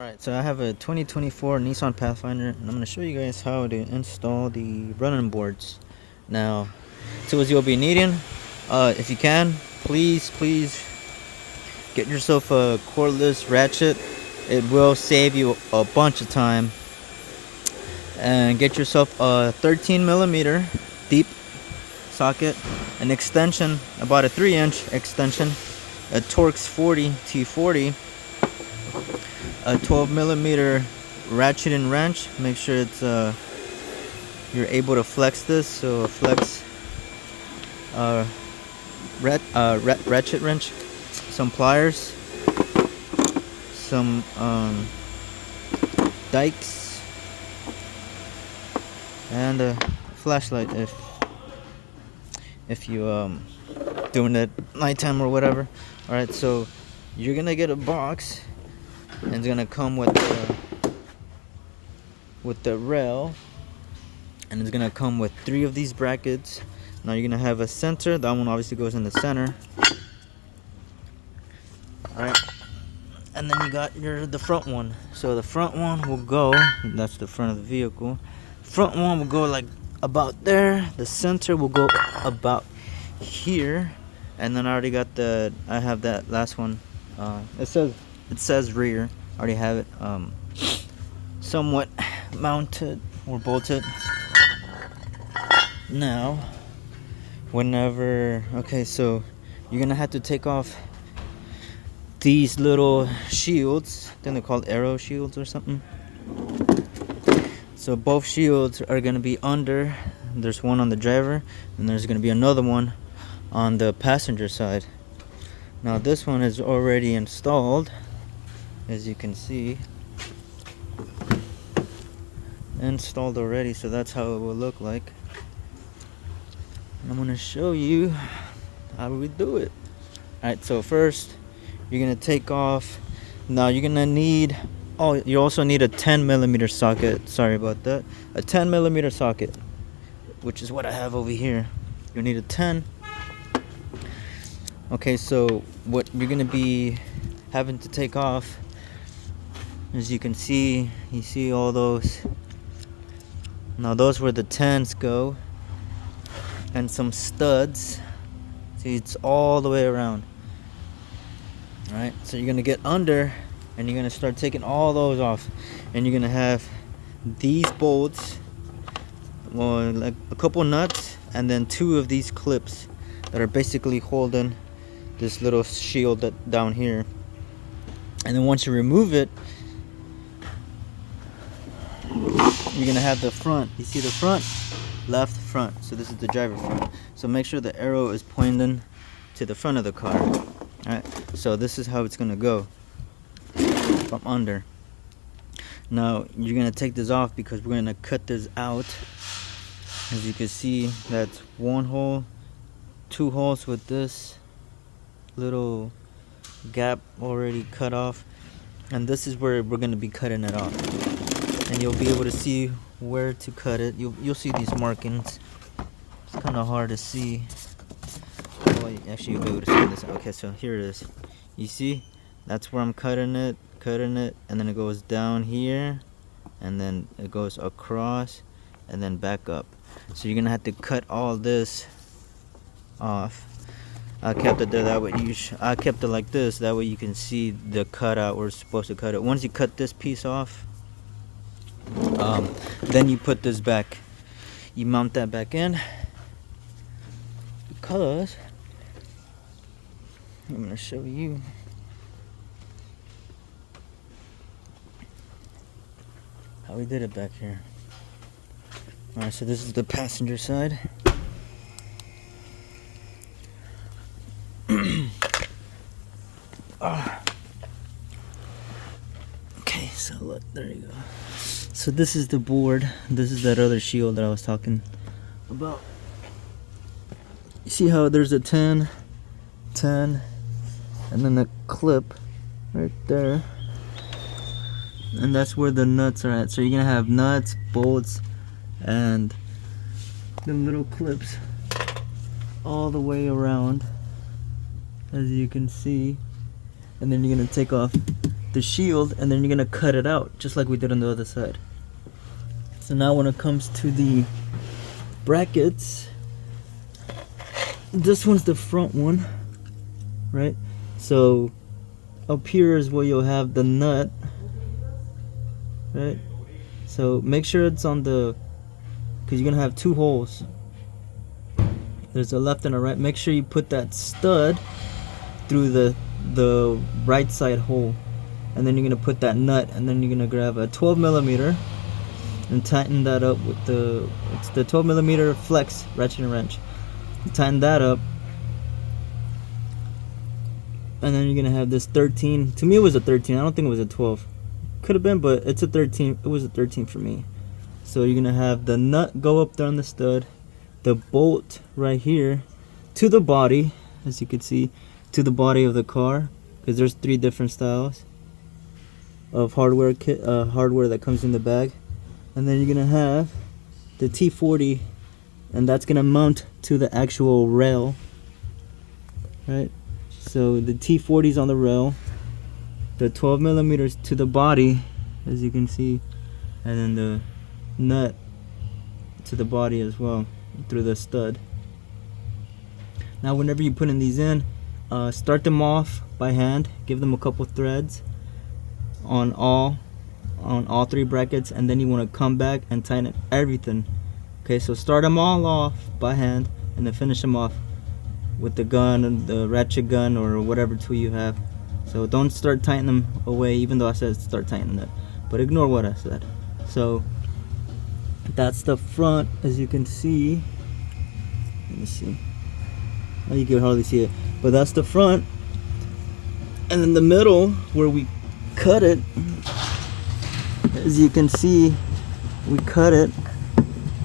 Alright, so I have a 2024 Nissan Pathfinder, and I'm going to show you guys how to install the running boards. Now, tools you'll be needing, if you can, please get yourself a cordless ratchet. It will save you a bunch of time. And get yourself a 13 millimeter deep socket, an extension, about a 3-inch extension, a Torx 40 T40, a 12 millimeter ratchet and wrench. Make sure it's you're able to flex this, so a flex ratchet wrench, some pliers, some dikes, and a flashlight if you doing it nighttime or whatever. All right, so you're gonna get a box, and it's gonna come with the rail, and it's gonna come with 3 of these brackets. Now you're gonna have a center. That one obviously goes in the center. All right, and then you got the front one. So the front one will go, that's the front of the vehicle. Front one will go like about there. The center will go about here, and then I already got I have that last one. It says rear. I already have it somewhat mounted or bolted. Now, okay, so you're gonna have to take off these little shields. I think they're called arrow shields or something. So both shields are gonna be under. There's one on the driver, and there's gonna be another one on the passenger side. Now this one is already installed, as you can see. Installed already, so that's how it will look like. I'm gonna show you how we do it. Alright, so first you're gonna take off. Now you're gonna need, you also need a 10 millimeter socket. Sorry about that. A 10 millimeter socket, which is what I have over here. You'll need a 10. Okay, so what you're gonna be having to take off, as you can see, you see all those. Now those where the 10s go, and some studs. See, it's all the way around. Alright, so you're gonna get under, and you're gonna start taking all those off, and you're gonna have these bolts, well, like a couple nuts, and then 2 of these clips that are basically holding this little shield down here. And then once you remove it, you're gonna have the front. You see the front, left, front. So this is the driver front. So make sure the arrow is pointing to the front of the car. Alright, so this is how it's gonna go from under. Now you're gonna take this off because we're gonna cut this out. As you can see, that's 1 hole, 2 holes with this little gap already cut off, and this is where we're gonna be cutting it off. And you'll be able to see where to cut it. You'll see these markings. It's kind of hard to see. Oh, actually, you'll be able to see this. Okay, so here it is. You see, that's where I'm cutting it, and then it goes down here, and then it goes across, and then back up. So you're gonna have to cut all this off. I kept it there that way. I kept it like this. That way you can see the cutout. We're supposed to cut it. Once you cut this piece off, then you put this back. You mount that back in, because I'm gonna show you. How we did it back here. Alright, so this is the passenger side. Okay, so look, there you go. So this is the board. This is that other shield that I was talking about. You see how there's a 10, and then a clip right there. And that's where the nuts are at. So you're gonna have nuts, bolts, and the little clips all the way around, as you can see. And then you're gonna take off the shield, and then you're gonna cut it out just like we did on the other side. So now when it comes to the brackets, this one's the front one, right? So up here is where you'll have the nut, right? So make sure it's on the, because you're gonna have two holes. There's a left and a right. Make sure you put that stud through the right side hole, and then you're gonna put that nut, and then you're gonna grab a 12 millimeter and tighten that up with it's the 12 millimeter flex ratchet and wrench. You tighten that up, and then you're gonna have this 13. To me it was a 13. I don't think it was a 12. Could have been, but it's a 13. It was a 13 for me. So you're gonna have the nut go up there on the stud, the bolt right here to the body, as you can see, to the body of the car, because there's 3 different styles of hardware that comes in the bag. And then you're gonna have the T40, and that's gonna mount to the actual rail, right? So the T40 is on the rail, the 12 millimeters to the body, as you can see, and then the nut to the body as well through the stud. Now whenever you put in these in, start them off by hand, give them a couple threads on all 3 brackets, and then you want to come back and tighten everything. Okay, so start them all off by hand and then finish them off with the gun and the ratchet gun or whatever tool you have. So don't start tightening them away, even though I said start tightening it, but ignore what I said. So that's the front, as you can see. Let me see. Oh, you can hardly see it, but that's the front. And in the middle where we cut it, as you can see, we cut it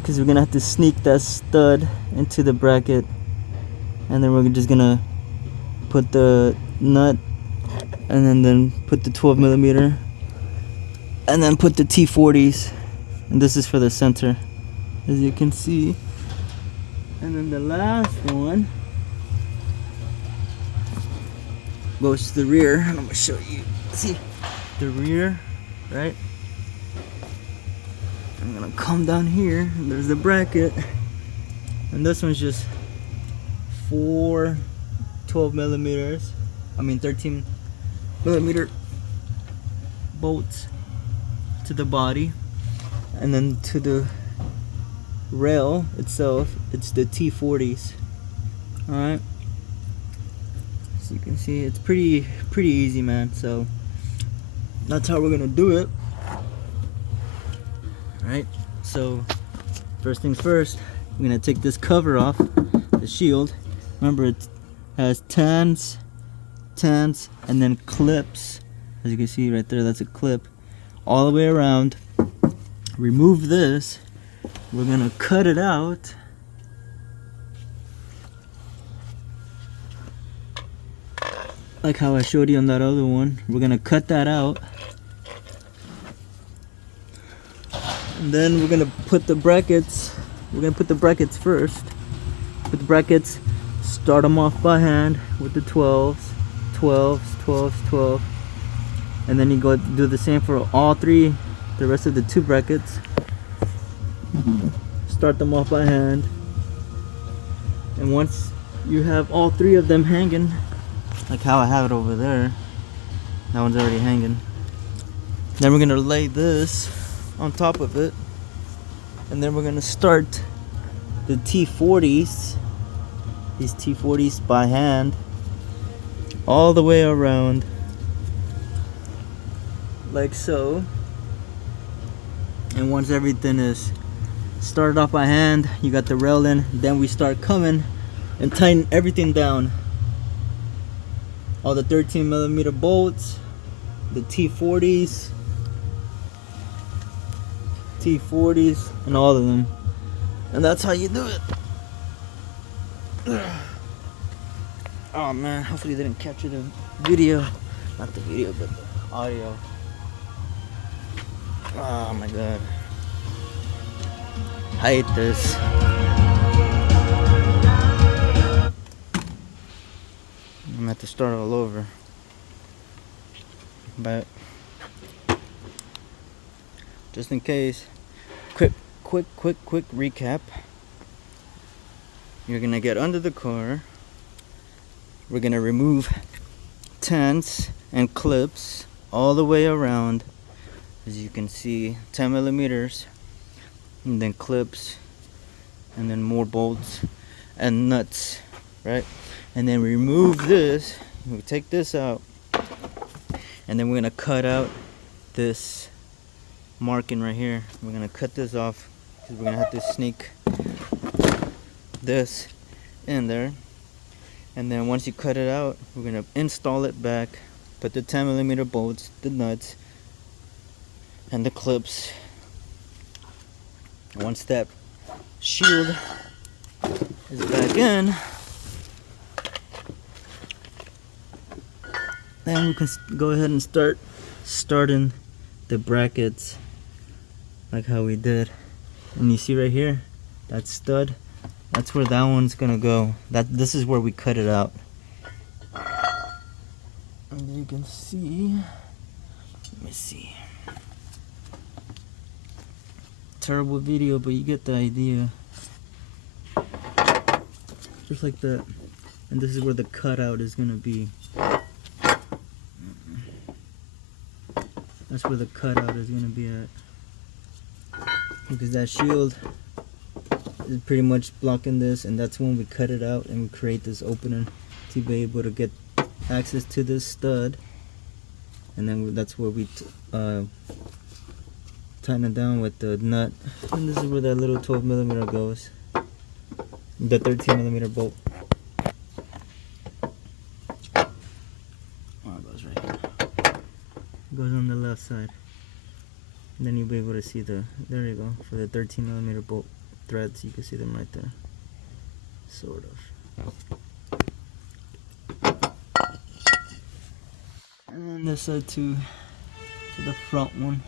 because we're gonna have to sneak that stud into the bracket, and then we're just gonna put the nut, and then put the 12 millimeter, and then put the T40s, and this is for the center, as you can see. And then the last one goes to the rear, and I'm gonna show you. See the rear, right? I'm gonna come down here, and there's the bracket, and this one's just 4 12 millimeters, 13 millimeter bolts to the body, and then to the rail itself, it's the T40s. Alright, so you can see it's pretty easy, man. So that's how we're gonna do it. Alright, so first things first, we're gonna take this cover off the shield. Remember, it has tans, and then clips. As you can see right there, that's a clip all the way around. Remove this. We're gonna cut it out. Like how I showed you on that other one. We're gonna cut that out. And then we're gonna put the brackets. We're gonna put the brackets first. Put the brackets, start them off by hand with the 12s, 12s, 12s, 12. And then you go do the same for all 3, the rest of the 2 brackets. Start them off by hand. And once you have all 3 of them hanging, like how I have it over there, that one's already hanging. Then we're gonna lay this on top of it, and then we're gonna start the T40s, these T40s by hand, all the way around, like so. And once everything is started off by hand, you got the rail in, then we start coming and tighten everything down. All the 13 millimeter bolts, the T40s, and all of them. And that's how you do it. Oh man, hopefully they didn't capture the video. Not the video, but the audio. Oh my god. I hate this. I'm gonna have to start all over. but just in case, quick recap. You're gonna get under the car. We're gonna remove tents and clips all the way around. As you can see, 10 millimeters, and then clips, and then more bolts and nuts, right? And then remove this. We take this out, and then we're gonna cut out this marking right here. We're gonna cut this off because we're gonna have to sneak this in there. And then once you cut it out, we're gonna install it back, put the 10 millimeter bolts, the nuts, and the clips. Once that shield is back in, then we can go ahead and starting the brackets like how we did. And you see right here, that stud, that's where that one's gonna go. This is where we cut it out. And you can see, let me see. Terrible video, but you get the idea. Just like that. And this is where the cutout is gonna be. That's where the cutout is gonna be at. Because that shield is pretty much blocking this, and that's when we cut it out and we create this opening to be able to get access to this stud. And then that's where we tighten it down with the nut. And this is where that little 12 millimeter goes. The 13 millimeter bolt. Oh, it goes right here. It goes on the left side. And then you'll be able to see there you go, for the 13 millimeter bolt threads. You can see them right there. Sort of. And this side too, to the front one.